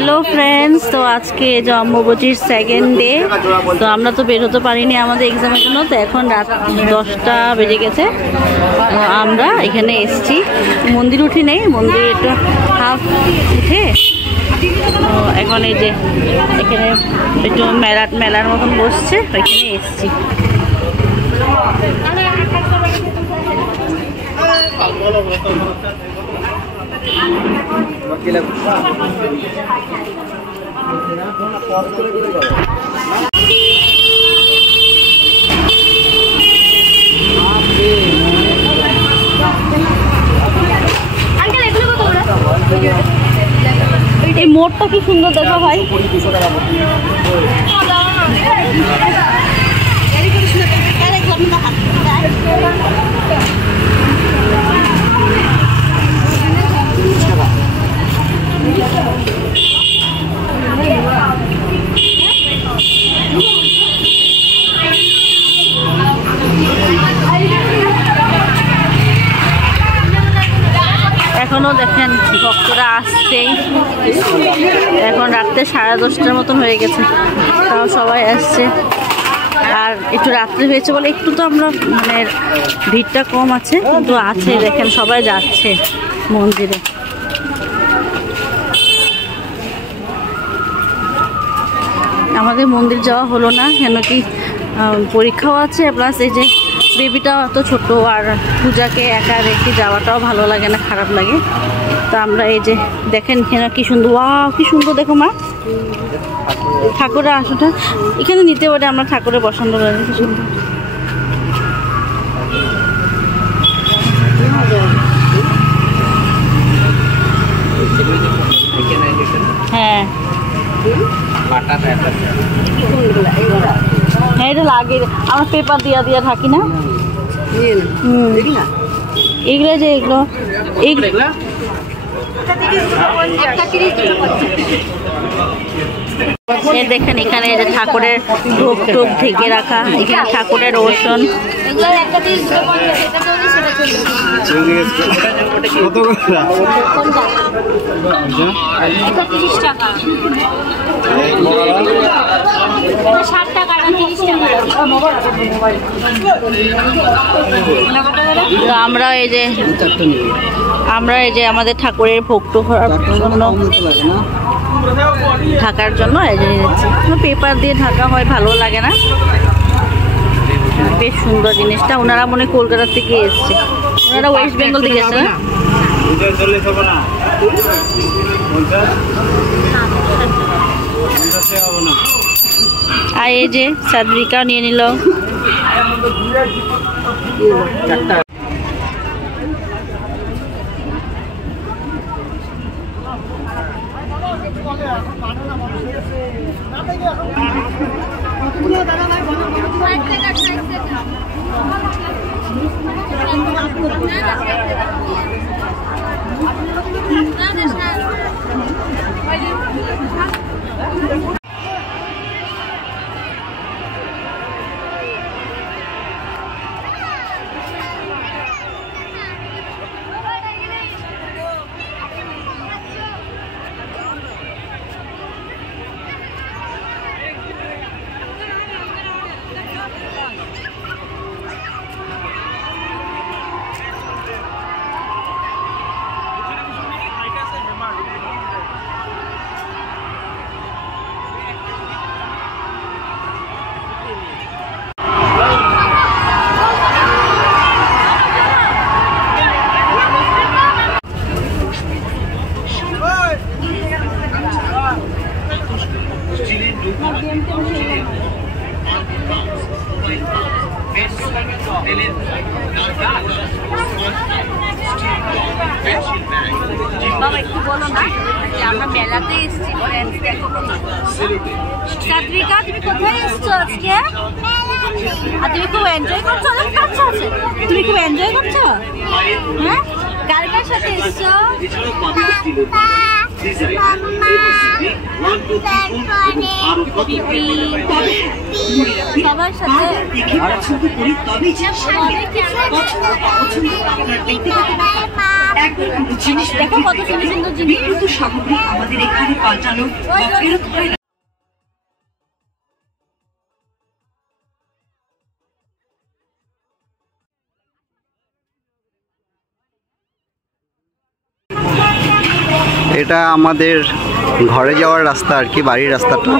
Hello friends, तो आज के जो अम्बुबाचीर सेकेंड डे, तो আমরা তো বের হতে পারিনি আমাদের এক্সামের জন্য। তো এখন রাত 10টা বেজে গেছে। তো আমরা এখানে এসেছি, মন্দির উঠি নেই, মন্দির একটু হাফ উঠে তো এখন এই যে এখানে একটু মেলার মতন বসছে, এখানে এসেছি। এই মোড়টা কি সুন্দর দেখা ভাই। এখনো দেখেন ভক্তরা আসছেই, এখন রাত্রে 10:30 মতন হয়ে গেছে, তাও সবাই আসছে। আর একটু রাত্রে হয়েছে বলে একটু তো আমরা মানে ভিড়টা কম আছে, কিন্তু আছে দেখেন সবাই যাচ্ছে মন্দিরে। আমাদের মন্দির যাওয়া হলো না, কেন কি পরীক্ষাও আছে, প্লাস এই যে বেবিটা তো ছোট, আর পূজাকে একা রেখে যাওয়াটাও ভালো লাগে না, খারাপ লাগে। তো আমরা এই যে দেখেন এখানে কি সুন্দর, ওয়াও কি সুন্দর দেখো মা, ঠাকুরের আসনটা এখানে নিতে পারে, আমরা ঠাকুরের পছন্দ লাগে, কি সুন্দর। হ্যাঁ হ্যাঁ, এটা লাগে, আমরা পেপার দিয়া থাকি না। এগুলো যে এগুলো দেখেন এখানে যে ঠাকুরের ভোগ টোগ ঢেকে রাখা, এখানে ঠাকুরের রোশন। তো আমরা এই যে আমাদের ঠাকুরের ভোগ টোগ ঢাকার জন্য এই যে পেপার দিয়ে ঢাকা হয়, ভালো লাগে না, বেশ সুন্দর জিনিসটা। ওনারা মনে কলকাতা থেকে এসছে, ওনারা ওয়েস্ট বেঙ্গল থেকে এসছে না। আর এই যে সাদরিকাও নিয়ে নিল। বাবা একটু বলো না যে আমরা মেলাতে এসেছি, ফ্রেন্ডস দেখো। সাদরিকা তুমি কোথায় এসেছো আজকে? আর তুমি খুব এনজয় করছো? আচ্ছা আছে, তুমি খুব এনজয় করছো? হ্যাঁ, কার কার সাথে এসেছো? সবার সাথে। জিনিস দেখো কত সুন্দর সুন্দর জিনিস কিন্তু সামগ্রী আমাদের এখানে পাল্টানো ফেরত হয় না। এটা আমাদের ঘরে যাওয়ার রাস্তা আর কি, বাড়ির রাস্তাটা।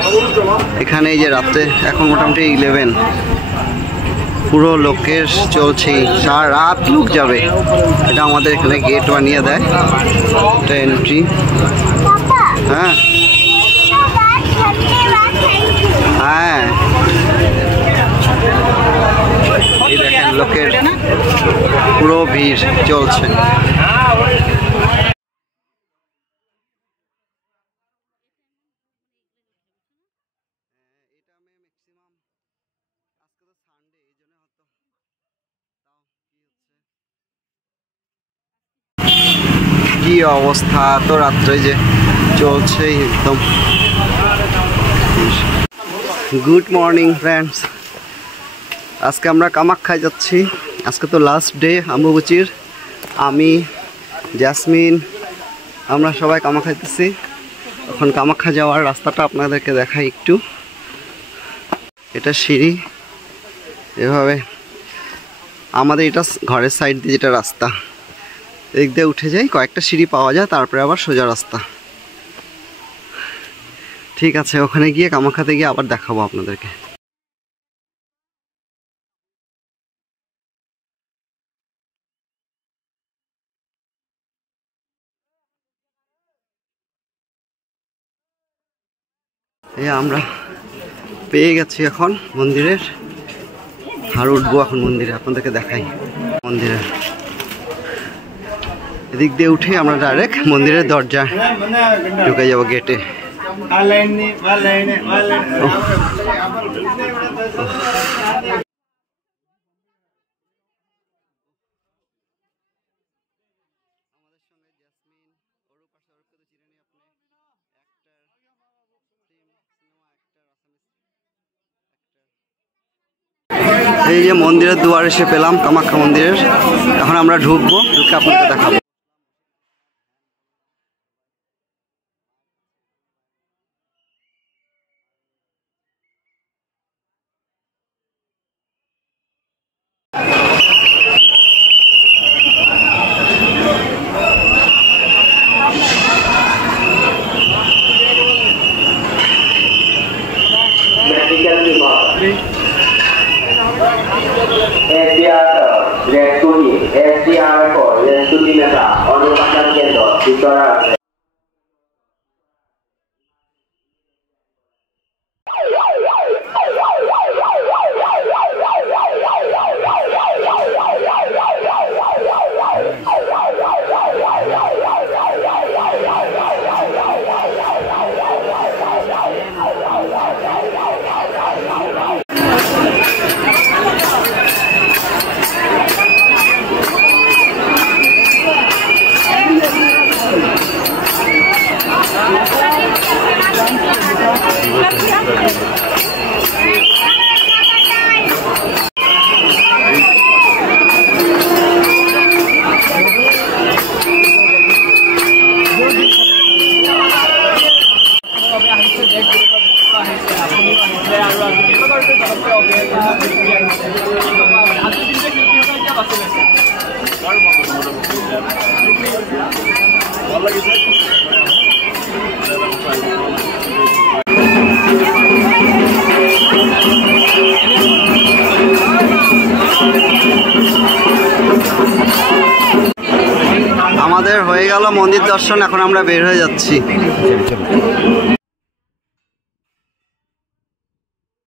এখানে এই যে রাত্রে এখন মোটামুটি 11, পুরো লোকের চলছে, সারা রাত লোক যাবে। এটা আমাদের এখানে গেট বানিয়ে দেয়, এটা এন্ট্রি। হ্যাঁ হ্যাঁ, এই দেখেন লোকের পুরো ভিড় চলছে। কি অবস্থা, তো রাত্রে যে চলছে একদম। গুড মর্নিং ফ্রেন্ডস, আজকে আমরা কামাখ্যায় যাচ্ছি। আজকে তো লাস্ট ডে অম্বুবাচীর। আমি, জ্যাসমিন, আমরা সবাই কামাখ্যা যেতেছি। এখন কামাখ্যা যাওয়ার রাস্তাটা আপনাদেরকে দেখাই একটু। এটা সিঁড়ি, এভাবে আমাদের এটা ঘরের সাইড দিয়ে যেটা রাস্তা, এদিক দিয়ে উঠে যাই, কয়েকটা সিঁড়ি পাওয়া যায়, তারপরে আবার সোজা রাস্তা। ঠিক আছে, ওখানে গিয়ে কামাখ্যাতে গিয়ে আবার দেখাবো আপনাদেরকে। এই আমরা পেয়ে গেছি এখন মন্দিরের, আর উঠবো এখন মন্দিরে, আপনাদেরকে দেখাই মন্দিরের। এদিক দিয়ে উঠে আমরা ডাইরেক্ট মন্দিরের দরজা ঢুকে যাবো, গেটে। এই যে মন্দিরের দুয়ার এসে পেলাম, কামাখ্যা মন্দিরের। এখন আমরা ঢুকবো, ঢুকে আপনাকে দেখাবো। আমাদের হয়ে গেল মন্দির দর্শন, এখন আমরা বের হয়ে যাচ্ছি।